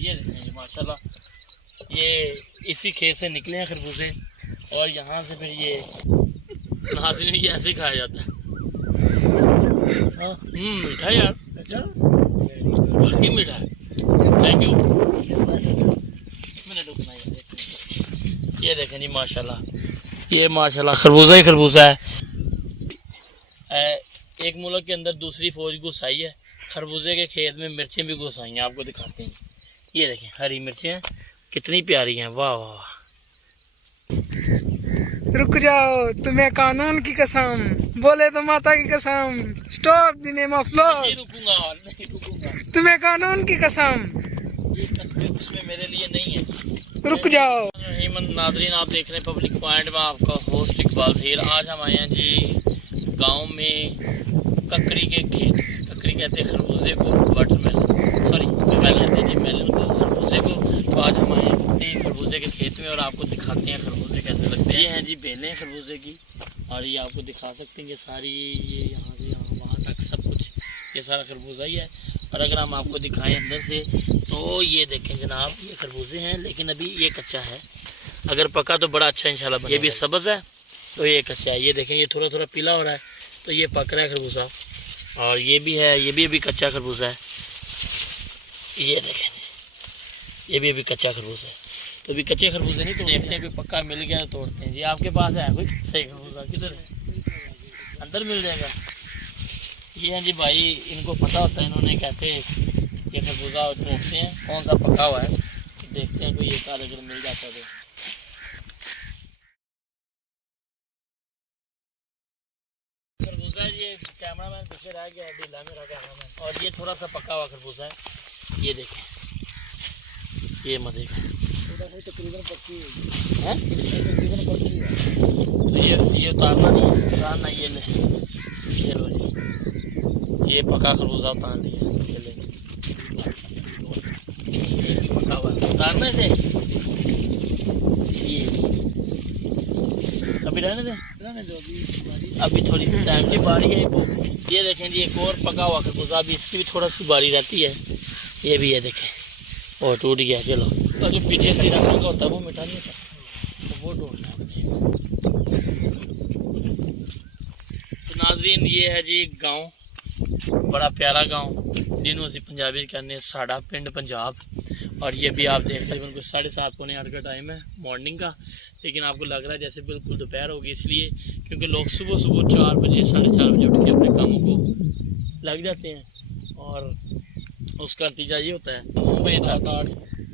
ये देखें जी माशाल्लाह, ये इसी खेत से निकले हैं खरबूजे और यहाँ से फिर ये नाज़रीन ये ऐसे ही खाया जाता है। मीठा है यार, अच्छा बाकी मीठा है। Thank you. ये देखें जी माशाल्लाह, ये माशाल्लाह खरबूजा ही खरबूजा है। एक मुल्क के अंदर दूसरी फौज घुस आई है, खरबूजे के खेत में मिर्चें भी घुस आई हैं। आपको दिखाते हैं, ये देखें हरी मिर्चें कितनी प्यारी हैं, वाह वाह। रुक जाओ, तुम्हें कानून की कसम, बोले तो माता की कसम, stop the name of law. नहीं रुकूंगा। तुम्हें कानून की कसम, ये कस्में उसमें मेरे लिए नहीं है। रुक जाओ। नादरीन आप देख रहे हैं पब्लिक पॉइंट में आपका होस्ट इकबाल ज़हीर। आज हम आए हैं जी गांव में ककड़ी के खेत, ककड़ी कहते हैं खरबूजे को, वाटरमेलन सॉरी कहते हैं जी मेलन को, खरबूजे को। तो आज हम आए हैं खरबूजे के खेत में और आपको दिखाते हैं खरबूजे कैसे लगते हैं। ये हैं जी बेलें खरबूजे की और ये आपको दिखा सकते हैं कि सारी ये यहाँ से यहाँ वहाँ तक सब कुछ ये सारा खरबूजा ही है। और अगर हम आपको दिखाएं अंदर से तो ये देखें जनाब, ये खरबूजे हैं लेकिन अभी ये कच्चा है। अगर पका तो बड़ा अच्छा इंशाल्लाह। ये भी सब्ज़ है तो ये कच्चा है। ये देखें ये थोड़ा थोड़ा पीला हो रहा है तो ये पक रहा है खरबूजा। और ये भी है, ये भी अभी कच्चा खरबूजा है। ये देखें ये भी अभी कच्चा खरबूजा है। तो अभी कच्चे खरबूजे नहीं तो देखते हैं कोई पक्का मिल गया तो तोड़ते हैं। जी आपके पास है कोई सही खरबूजा? किधर है? अंदर मिल जाएगा। ये हैं जी भाई, इनको पता होता है इन्होंने कैसे ये खरबूजा तोड़ते हैं, कौन सा पका हुआ है। तो देखते हैं कोई एक आध अगर मिल जाता है तो। खरबूजा ये कैमरा मैन पीछे रह गया है, ढीला मेरा कैमरा मैन। और ये थोड़ा सा पका हुआ खरबूजा है। ये देखें, ये मत देखें तकरीबन पक्की है। तकरीबन पक्की है। तो ये उतारना नहीं है, उतारना ये ले, ये लो जी, ये पका खरबूजा उतार लिया। ये ले, ये भी पका हुआ उतारने से ये अभी रहने दे, अभी थोड़ी टाइम की बारी है। ये देखें जी एक और पका हुआ खरबूजा, अभी इसकी भी थोड़ा सी बारी रहती है। ये भी है देखें, और टूट गया। चलो और जो पीछे सीधा रंग होता है वो मीठा नहीं होता, तो वो ढूंढना है। तो नाज़रीन ये है जी गांव, बड़ा प्यारा गांव, जिन्हों से पंजाबी कहने साड़ा पिंड पंजाब। और ये भी आप देख सकते हैं उनको 7:30 पौने 8 का टाइम है मॉर्निंग का, लेकिन आपको लग रहा है जैसे बिल्कुल दोपहर होगी, इसलिए क्योंकि लोग सुबह सुबह 4 बजे 4:30 बजे उठ के अपने कामों को लग जाते हैं। और उसका नतीजा ये होता है 9 बजे तक,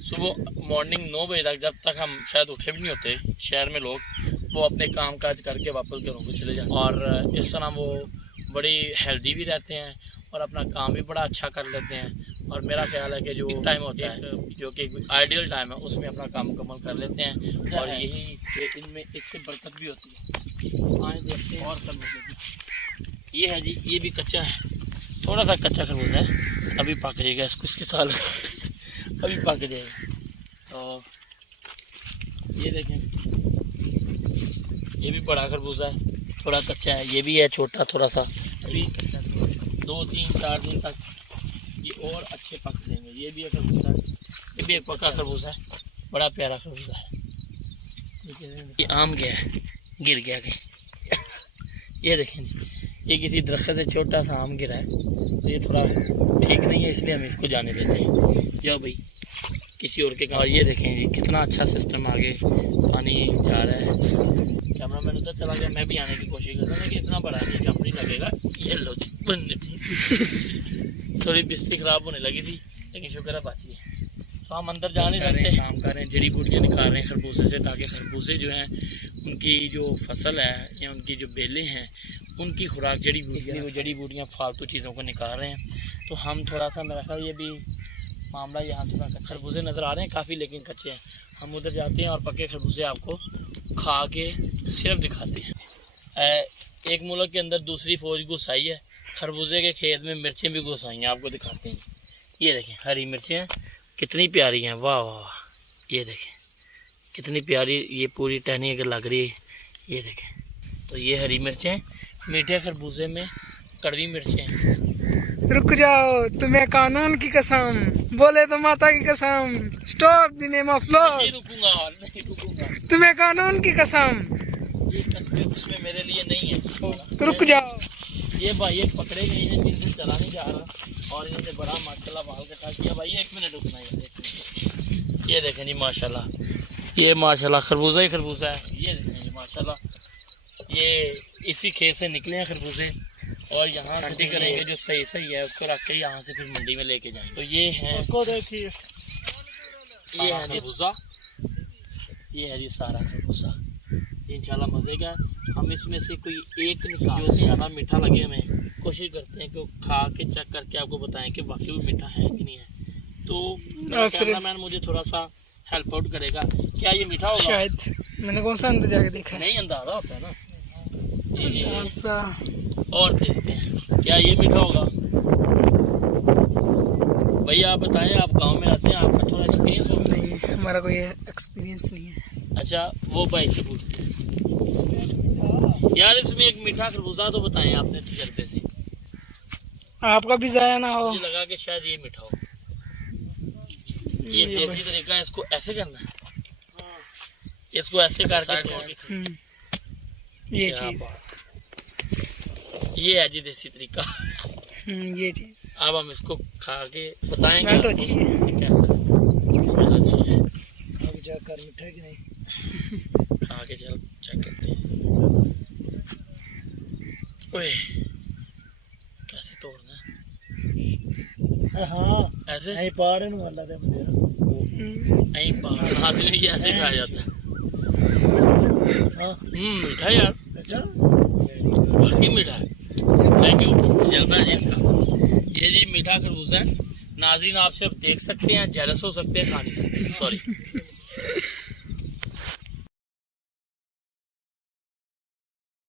सुबह मॉर्निंग 9 बजे तक, जब तक हम शायद उठे भी नहीं होते शहर में लोग, वो अपने काम काज करके वापस घरों को चले जाते हैं। और इस तरह वो बड़ी हेल्दी भी रहते हैं और अपना काम भी बड़ा अच्छा कर लेते हैं। और मेरा ख्याल है कि जो टाइम होता है जो कि आइडियल टाइम है उसमें अपना काम मुकम्मल कर लेते हैं और यही इनमें इससे बरकत भी होती है। आए देखते हैं और खरबूजे। ये है जी, ये भी कच्चा है, थोड़ा सा कच्चा खरबूजा है, अभी पक जाएगा इसके साल अभी पक जाएगा। तो ये देखें ये भी बड़ा खरबूजा है, थोड़ा कच्चा है। ये भी है छोटा थोड़ा सा, अभी 2 3 4 दिन तक ये और अच्छे पक देंगे। ये भी एक खरबूजा है, ये भी एक पका खरबूजा है, बड़ा प्यारा खरबूजा है। ये आम गया है, गिर गया कहीं ये देखें ये किसी दरख्त से छोटा सा आम गिरा है, तो ये थोड़ा ठीक नहीं है, इसलिए हम इसको जाने देते हैं। जाओ भाई किसी और के। और ये देखें जी कितना अच्छा सिस्टम, आगे पानी जा रहा है। कैमरा मैन उधर चला गया, मैं भी आने की कोशिश कर रहा हूँ कि इतना बड़ा नहीं जंप नहीं लगेगा। ये लो थोड़ी बिस्ती ख़राब होने लगी थी लेकिन शुक्र है बात है। तो हम अंदर जा नहीं सकते, काम कर रहे हैं, जड़ी बूटियाँ निकाल रहे हैं खरबूजे से, ताकि खरबूजे जो हैं उनकी जो फसल है या उनकी जो बेलें हैं उनकी खुराक जड़ी बूटियाँ, वो जड़ी बूटियाँ फालतू चीज़ों को निकाल रहे हैं। तो हम थोड़ा सा, मेरा ख्याल ये भी मामला यहाँ थोड़ा खरबूजे नज़र आ रहे हैं काफ़ी लेकिन कच्चे हैं। हम उधर जाते हैं और पके खरबूजे आपको खा के सिर्फ दिखाते हैं। एक मुल्क के अंदर दूसरी फौज घुस आई है, खरबूजे के खेत में मिर्चें भी घुस आई हैं। आपको दिखाते हैं, ये देखें हरी मिर्चें कितनी प्यारी हैं, वाह वाह। ये देखें कितनी प्यारी, ये पूरी टहनी अगर लग रही है, ये देखें। तो ये हरी मिर्चें, मीठे खरबूजे में कड़वी मिर्चें। रुक जाओ, तुम्हें कानून की कसम, बोले तो माता की कसम। Stop the name of law. नहीं रुकूंगा। तुम्हें कानून की कसम। ये तस्वीर उसमें मेरे लिए नहीं है। रुक जाओ। ये भाई एक पकड़े गए हैं जिनसे चला नहीं जा रहा और इन्होंने बड़ा माशाल्लाह माल इकट्ठा किया। भाई 1 मिनट रुकना है, 1 मिनट। ये देखें जी माशाल्लाह, ये माशाल्लाह खरबूजा ही खरबूजा है। ये देखें जी माशाल्लाह, ये इसी खेत से निकले हैं खरबूजे और यहाँ मंडी करेंगे जो सही सही है उसको रख के यहाँ से फिर मंडी में लेके जाएंगे। तो ये है, देखिए ये है खरबूजा, ये है जी सारा खरबूजा। इंशाल्लाह मजे का हम इसमें से कोई एक निकाल जो ज़्यादा मीठा लगे हमें कोशिश करते हैं कि वो खा के चेक करके आपको बताएं कि वाकई वो मीठा है कि नहीं है। तो कैमरामैन मुझे थोड़ा सा हेल्प आउट करेगा। क्या ये मीठा होगा? शायद मैंने कौन सा अंदर जाके देखा है। नहीं अंदाजा होता है ना। ऐसा और देखते हैं क्या ये मीठा होगा। भैया आप बताएं, आप गांव में रहते हैं, आपका थोड़ा एक्सपीरियंस होगा? नहीं, हमारा कोई एक्सपीरियंस नहीं है। अच्छा वो भाई से पूछते हैं यार, इसमें एक मीठा खरबूजा तो बताएं आपने तजर्बे से। आपका भी जाया ना हो। मुझे लगा कि शायद ये मीठा हो। ये देसी तरीका है, इसको ऐसे करना है, इसको ऐसे करके ये चीज, ये है जी देसी तरीका। ये चीज। अब हम इसको खा के बताएंगे। स्मेल तो अच्छी है। कैसा स्मेल अच्छी है? चेक कर मीठा कि नहीं। खा के चल चेक करते हैं। ओए कैसे तोड़ना है? हाँ ऐसे नहीं पहाड़ ਨੂੰ ਵਾਲਾ ਦੇ ਬੰਦੇ नहीं पहाड़ हाथ में ये ऐसे खाया जाता है। हाँ मीठा यार, अच्छा बाकी मीठा है। थैंक यू तजर्बा है इनका। ये जी मीठा खरबूजा है। नाज़रीन आप सिर्फ देख सकते हैं, जेलस हो सकते हैं, खा नहीं सकते। सॉरी।